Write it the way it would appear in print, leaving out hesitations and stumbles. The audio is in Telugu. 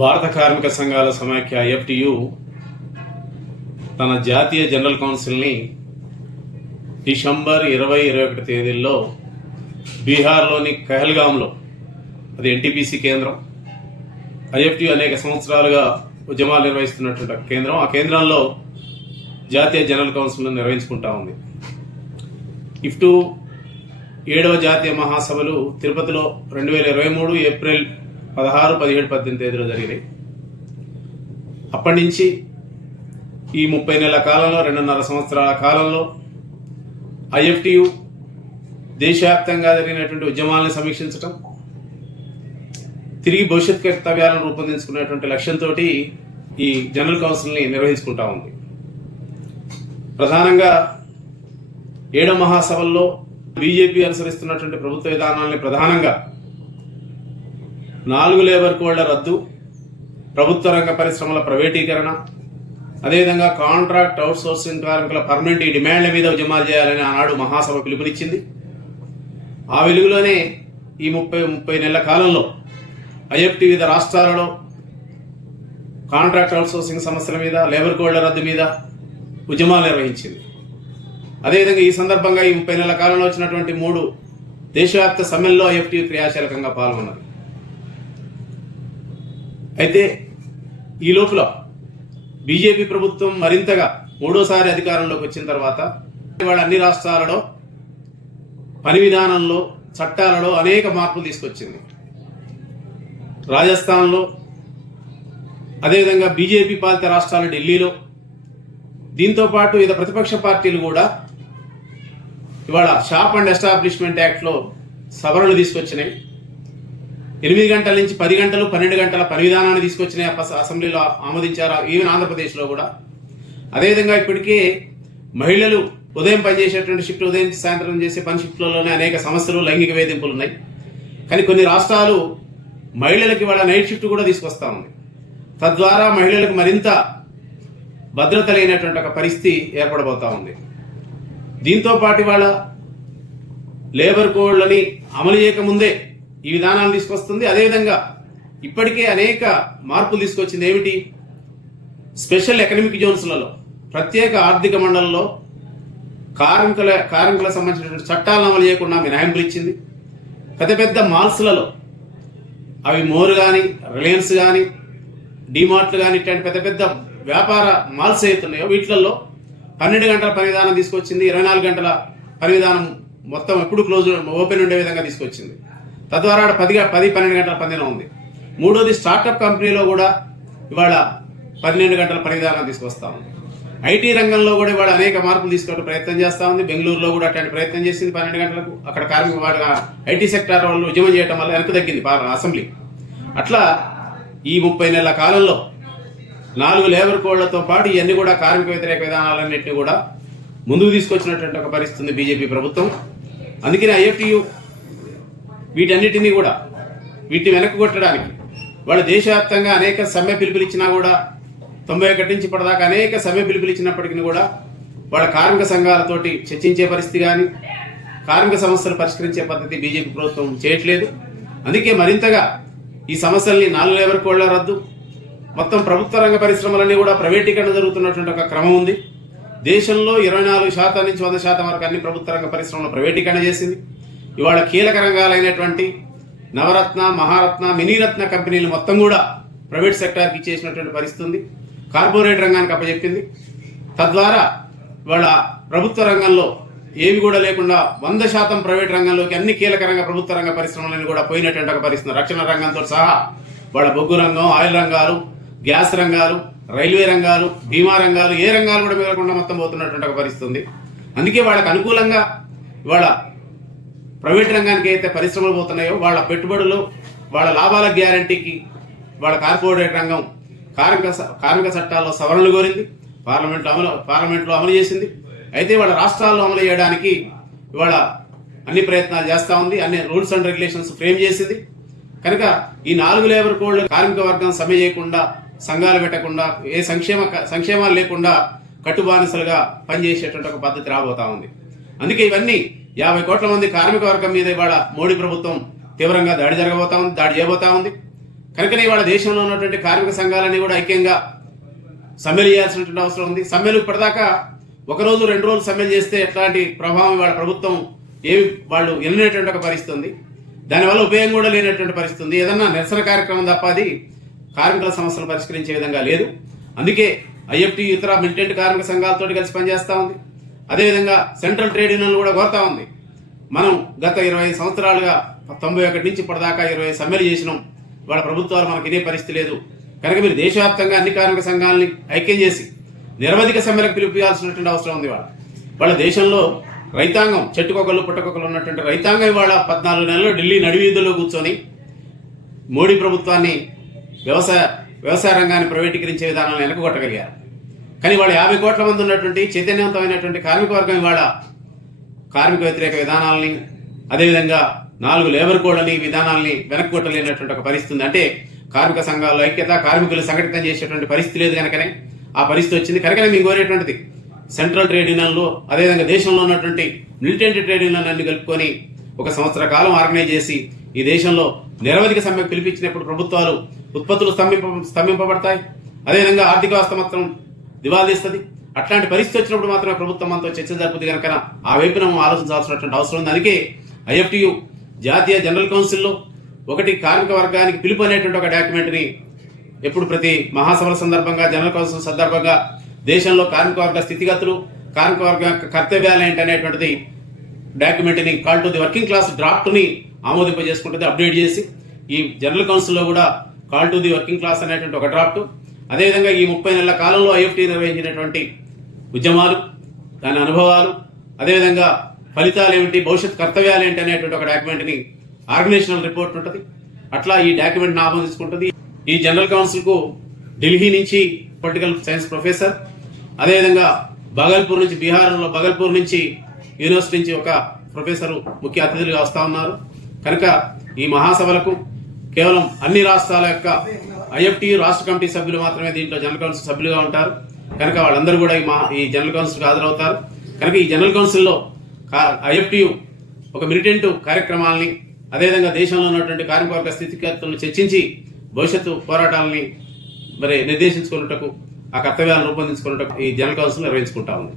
భారత కార్మిక సంఘాల సమాఖ్య ఐఎఫ్టియు తన జాతీయ జనరల్ కౌన్సిల్ని డిసెంబర్ 20-21 తేదీల్లో బీహార్లోని కహల్గాంలో, అది ఎన్టీపీసీ కేంద్రం, ఐఎఫ్టియు అనేక సంవత్సరాలుగా ఉద్యమాలు నిర్వహిస్తున్నటువంటి కేంద్రం. ఆ కేంద్రంలో జాతీయ జనరల్ కౌన్సిల్ను నిర్వహించుకుంటా ఉంది. ఇఫ్టు 7వ జాతీయ మహాసభలు తిరుపతిలో 2023 ఏప్రిల్ 16, 17, 18 తేదీలో జరిగినాయి. అప్పటి నుంచి ఈ 30 నెలల కాలంలో, 2.5 సంవత్సరాల కాలంలో ఐఎఫ్టియు దేశవ్యాప్తంగా జరిగినటువంటి ఉద్యమాలను సమీక్షించటం, తిరిగి భవిష్యత్ కర్తవ్యాలను రూపొందించుకునేటువంటి లక్ష్యంతో ఈ జనరల్ కౌన్సిల్ని నిర్వహించుకుంటా ఉంది. ప్రధానంగా 7వ మహాసభల్లో బీజేపీ అనుసరిస్తున్నటువంటి ప్రభుత్వ విధానాలని ప్రధానంగా 4 లేబర్ కోడ్ల రద్దు, ప్రభుత్వ రంగ పరిశ్రమల ప్రైవేటీకరణ, అదేవిధంగా కాంట్రాక్ట్ అవుట్సోర్సింగ్ కార్మికుల పర్మనెంట్ ఈ డిమాండ్ల మీద ఉద్యమాలు చేయాలని ఆనాడు మహాసభ పిలుపునిచ్చింది. ఆ వెలుగులోనే ఈ 30 నెలల కాలంలో ఐఎఫ్టి వివిధ రాష్ట్రాలలో కాంట్రాక్ట్ అవుట్సోర్సింగ్ సమస్యల మీద, లేబర్ కోడ్ల రద్దు మీద ఉద్యమాలు నిర్వహించింది. అదేవిధంగా ఈ సందర్భంగా ఈ 30 నెలల కాలంలో వచ్చినటువంటి 3 దేశవ్యాప్త సమ్మెల్లో ఐఎఫ్టియు క్రియాశీలకంగా పాల్గొన్నది. అయితే ఈ లోపల బీజేపీ ప్రభుత్వం మరింతగా 3వసారి అధికారంలోకి వచ్చిన తర్వాత వాళ్ళ అన్ని రాష్ట్రాలలో పని విధానంలో, చట్టాలలో అనేక మార్పులు తీసుకొచ్చింది. రాజస్థాన్లో, అదేవిధంగా బీజేపీ పాలిత రాష్ట్రాలు ఢిల్లీలో, దీంతోపాటు వివిధ ప్రతిపక్ష పార్టీలు కూడా ఇవాళ షాప్ అండ్ ఎస్టాబ్లిష్మెంట్ యాక్ట్లో సవరణలు తీసుకొచ్చినాయి. 8 గంటల నుంచి 10 గంటలు, 12 గంటల పని విధానాన్ని తీసుకొచ్చినాయి. అసెంబ్లీలో ఆమోదించారు, ఈవెన్ ఆంధ్రప్రదేశ్లో కూడా. అదేవిధంగా ఇప్పటికే మహిళలు ఉదయం పనిచేసేటువంటి షిఫ్ట్, ఉదయం సాయంత్రం చేసే పని షిఫ్ట్లలోనే అనేక సమస్యలు, లైంగిక వేధింపులు ఉన్నాయి. కానీ కొన్ని రాష్ట్రాలు మహిళలకి వాళ్ళ నైట్ షిఫ్ట్ కూడా తీసుకొస్తా ఉంది. తద్వారా మహిళలకు మరింత భద్రత లేనటువంటి ఒక పరిస్థితి ఏర్పడబోతా ఉంది. దీంతో పాటు వాళ్ళ లేబర్ కోడ్లని అమలు చేయకముందే ఈ విధానాలు తీసుకొస్తుంది. అదేవిధంగా ఇప్పటికే అనేక మార్పులు తీసుకొచ్చింది. ఏమిటి? స్పెషల్ ఎకనామిక్ జోన్స్లలో, ప్రత్యేక ఆర్థిక మండలంలో కార్మికులకు సంబంధించినటువంటి చట్టాలను అమలు చేయకుండా మినహాయింపులు ఇచ్చింది. పెద్ద పెద్ద మాల్స్లలో, అవి మోర్ కానీ, రిలయన్స్ కానీ, డిమార్ట్లు కానీ, ఇట్లాంటి పెద్ద పెద్ద వ్యాపార మాల్స్ అవుతున్నాయో వీటిలలో 12 గంటల పని విధానం తీసుకొచ్చింది. 24 గంటల పని విధానం మొత్తం ఎప్పుడు ఓపెన్ ఉండే విధంగా తీసుకొచ్చింది. తద్వారా 10-12 గంటల పనిదినం ఉంది. 3వది స్టార్టప్ కంపెనీలో కూడా ఇవాళ 12 గంటల పని విధానం తీసుకొస్తా ఉంది. ఐటీ రంగంలో కూడా ఇవాళ అనేక మార్పులు తీసుకునే ప్రయత్నం చేస్తూ ఉంది. బెంగళూరులో కూడా అట్లాంటి ప్రయత్నం చేసింది. 12 గంటలకు అక్కడ కార్మిక వాళ్ళ ఐటీ సెక్టార్ వాళ్ళు ఉద్యమం చేయడం వల్ల వెనక్కి తగ్గింది అసెంబ్లీ. అట్లా ఈ 30 నెలల కాలంలో 4 లేబర్ కోడ్లతో పాటు ఇవన్నీ కూడా కార్మిక వ్యతిరేక విధానాలన్నింటినీ కూడా ముందుకు తీసుకొచ్చినటువంటి ఒక పరిస్థితి బీజేపీ ప్రభుత్వం. అందుకని ఐఎఫ్టియు వీటన్నిటినీ కూడా వీటిని వెనక్కి కొట్టడానికి వాళ్ళు దేశవ్యాప్తంగా అనేక సమ్మె పిలుపులిచ్చినా కూడా, 91 నుంచి ఇప్పటిదాకా అనేక సమ్మె పిలుపులిచ్చినప్పటికీ కూడా వాళ్ళ కార్మిక సంఘాలతోటి చర్చించే పరిస్థితి కానీ, కార్మిక సమస్యలు పరిష్కరించే పద్ధతి బీజేపీ ప్రభుత్వం చేయట్లేదు. అందుకే మరింతగా ఈ సమస్యల్ని 4 లేబర్ కోడ్ల రద్దు, మొత్తం ప్రభుత్వ రంగ పరిశ్రమలన్నీ కూడా ప్రైవేటీకరణ జరుగుతున్నటువంటి ఒక క్రమం ఉంది. దేశంలో 24% నుంచి 100% వరకు అన్ని ప్రభుత్వ రంగ పరిశ్రమలు ప్రైవేటీకరణ చేసింది. ఇవాళ కీలక రంగాలైనటువంటి నవరత్న, మహారత్న, మినీరత్న కంపెనీలు మొత్తం కూడా ప్రైవేట్ సెక్టార్కి ఇచ్చేసినటువంటి పరిస్థితి ఉంది. కార్పొరేట్ రంగానికి అప్పచెప్పింది. తద్వారా ఇవాళ ప్రభుత్వ రంగంలో ఏవి కూడా లేకుండా 100% ప్రైవేట్ రంగంలోకి అన్ని కీలక రంగ ప్రభుత్వ రంగ పరిశ్రమలను కూడా పోయినటువంటి ఒక పరిస్థితి. రక్షణ రంగంతో సహా వాళ్ళ బొగ్గు రంగం, ఆయిల్ రంగాలు, గ్యాస్ రంగాలు, రైల్వే రంగాలు, బీమా రంగాలు, ఏ రంగాలు కూడా మిగలకుండా మొత్తం పోతున్నటువంటి ఒక పరిస్థితి ఉంది. అందుకే వాళ్ళకి అనుకూలంగా ఇవాళ ప్రైవేట్ రంగానికి అయితే పరిశ్రమలు పోతున్నాయో వాళ్ళ పెట్టుబడులు, వాళ్ళ లాభాల గ్యారంటీకి వాళ్ళ కార్పొరేట్ రంగం కార్మిక చట్టాల్లో సవరణలు కోరింది. పార్లమెంట్లో అమలు చేసింది. అయితే వాళ్ళ రాష్ట్రాల్లో అమలు చేయడానికి ఇవాళ అన్ని ప్రయత్నాలు చేస్తూ ఉంది. అన్ని రూల్స్ అండ్ రెగ్యులేషన్స్ ఫ్రేమ్ చేసింది. కనుక ఈ 4 లేబర్ కోడ్లు కార్మిక వర్గం సమ్మె చేయకుండా, సంఘాలు పెట్టకుండా, ఏ సంక్షేమాలు లేకుండా కట్టుబానిసలుగా పనిచేసేటువంటి ఒక పద్ధతి రాబోతా ఉంది. అందుకే ఇవన్నీ 50 కోట్ల మంది కార్మిక వర్గం మీద ఇవాళ మోడీ ప్రభుత్వం తీవ్రంగా దాడి చేయబోతా ఉంది. కనుకనే ఇవాళ దేశంలో ఉన్నటువంటి కార్మిక సంఘాలన్నీ కూడా ఐక్యంగా సమ్మెలు చేయాల్సినటువంటి అవసరం ఉంది. సమ్మెలు ఇప్పటిదాకా ఒకరోజు 2 రోజులు సమ్మెలు చేస్తే ఎట్లాంటి ప్రభావం ఇవాళ ప్రభుత్వం ఏమి వాళ్ళు ఎన్నటువంటి ఒక పరిస్థితి ఉంది. దానివల్ల ఉపయోగం కూడా లేనటువంటి పరిస్థితి ఉంది. ఏదన్నా నిరసన కార్యక్రమం తప్ప అది కార్మికుల సమస్యలు పరిష్కరించే విధంగా లేదు. అందుకే ఐఎఫ్టీ ఇతర మిలిటెంట్ కార్మిక సంఘాలతో కలిసి పనిచేస్తూ ఉంది. అదేవిధంగా సెంట్రల్ ట్రేడ్ యూనియన్లు కూడా కోరుతా ఉంది. మనం గత 20 సంవత్సరాలుగా 91 నుంచి ఇప్పటిదాకా 20 సమ్మెలు చేసినాం. వాళ్ళ ప్రభుత్వాలు మనకి ఇదే పరిస్థితి లేదు. కనుక మీరు దేశవ్యాప్తంగా అన్ని కార్మిక సంఘాలని ఐక్యం చేసి నిరవధిక సమ్మెలకు పిలుపుయాల్సినటువంటి అవసరం ఉంది. వాళ్ళ దేశంలో రైతాంగం చెట్టుకొకలు పుట్టకొకలు ఉన్నటువంటి రైతాంగం ఇవాళ 14 నెలలు ఢిల్లీ నడివీధుల్లో కూర్చొని మోడీ ప్రభుత్వాన్ని వ్యవసాయ రంగాన్ని ప్రైవేటీకరించే విధానాలను వెనకగొట్టగలిగారు. కానీ వాళ్ళు 50 కోట్ల మంది ఉన్నటువంటి చైతన్యవంతమైనటువంటి కార్మిక వర్గం ఇవాళ కార్మిక వ్యతిరేక విధానాలని అదేవిధంగా 4 లేబర్ కోడ్లని విధానాలని వెనక్కొట్టలేనటువంటి ఒక పరిస్థితి ఉంది. అంటే కార్మిక సంఘాల ఐక్యత, కార్మికులు సంఘటితం చేసేటువంటి పరిస్థితి లేదు. కనుకనే ఆ పరిస్థితి వచ్చింది. కనుకనే మేము కోరేటువంటిది సెంట్రల్ ట్రేడ్ యూనియన్లు అదేవిధంగా దేశంలో ఉన్నటువంటి మిలిటెంట్ ట్రేడ్ యూనియన్ అన్ని కలుపుకొని 1 సంవత్సర కాలం ఆర్గనైజ్ చేసి ఈ దేశంలో నిరవధిక సమ్మెకు పిలిపించినప్పుడు ప్రభుత్వాలు ఉత్పత్తులు స్తంభింపబడతాయి. అదేవిధంగా ఆర్థిక వ్యవస్థ మొత్తం దివాళీస్తుంది. అట్లాంటి పరిస్థితి వచ్చినప్పుడు మాత్రమే ప్రభుత్వం మనతో చర్చ జరుపుతుంది. కనుక ఆ వైపున ఆలోచించాల్సినటువంటి అవసరం ఉంది. అందుకే ఐఎఫ్టియు జాతీయ జనరల్ కౌన్సిల్లో ఒకటి కార్మిక వర్గానికి పిలుపు అనేటువంటి ఒక డాక్యుమెంట్ని ఎప్పుడు ప్రతి మహాసభల సందర్భంగా జనరల్ కౌన్సిల్ సందర్భంగా దేశంలో కార్మిక వర్గ స్థితిగతులు, కార్మిక వర్గ కర్తవ్యాలు ఏంటి అనేటువంటిది డాక్యుమెంట్ని call to the working class డ్రాఫ్ట్ని ఆమోదింపజేసుకుంటుంది. అప్డేట్ చేసి ఈ జనరల్ కౌన్సిల్లో కూడా call to the working class అనేటువంటి ఒక డ్రాఫ్ట్, అదేవిధంగా ఈ 30 నెలల కాలంలో ఐఎఫ్టీ నిర్వహించినటువంటి ఉద్యమాలు, దాని అనుభవాలు, అదేవిధంగా ఫలితాలు ఏమిటి, భవిష్యత్ కర్తవ్యాలు ఏంటి అనేటువంటి ఒక డాక్యుమెంట్ని ఆర్గనైజేషనల్ రిపోర్ట్ ఉంటుంది. అట్లా ఈ డాక్యుమెంట్ని ఆమోదించుకుంటుంది. ఈ జనరల్ కౌన్సిల్కు ఢిల్లీ నుంచి పొలిటికల్ సైన్స్ ప్రొఫెసర్, అదేవిధంగా బగల్పూర్ నుంచి బీహార్లో బగల్పూర్ నుంచి యూనివర్సిటీ నుంచి ఒక ప్రొఫెసర్ ముఖ్య అతిథులుగా వస్తూ ఉన్నారు. కనుక ఈ మహాసభలకు కేవలం అన్ని రాష్ట్రాల యొక్క ఐఎఫ్టీ రాష్ట్ర కమిటీ సభ్యులు మాత్రమే దీంట్లో జనరల్ కౌన్సిల్ సభ్యులుగా ఉంటారు. కనుక వాళ్ళందరూ కూడా ఈ జనరల్ కౌన్సిల్కి హాజరవుతారు. కనుక ఈ జనరల్ కౌన్సిల్లో ఐఎఫ్టీ ఒక మిలిటెంట్ కార్యక్రమాలని అదేవిధంగా దేశంలో ఉన్నటువంటి కార్మిక వర్గ స్థితిగతులను చర్చించి భవిష్యత్తు పోరాటాలని నిర్దేశించుకున్నటకు, ఆ కర్తవ్యాలను రూపొందించుకున్నటకు ఈ జనరల్ కౌన్సిల్ నిర్వహించుకుంటా ఉంది.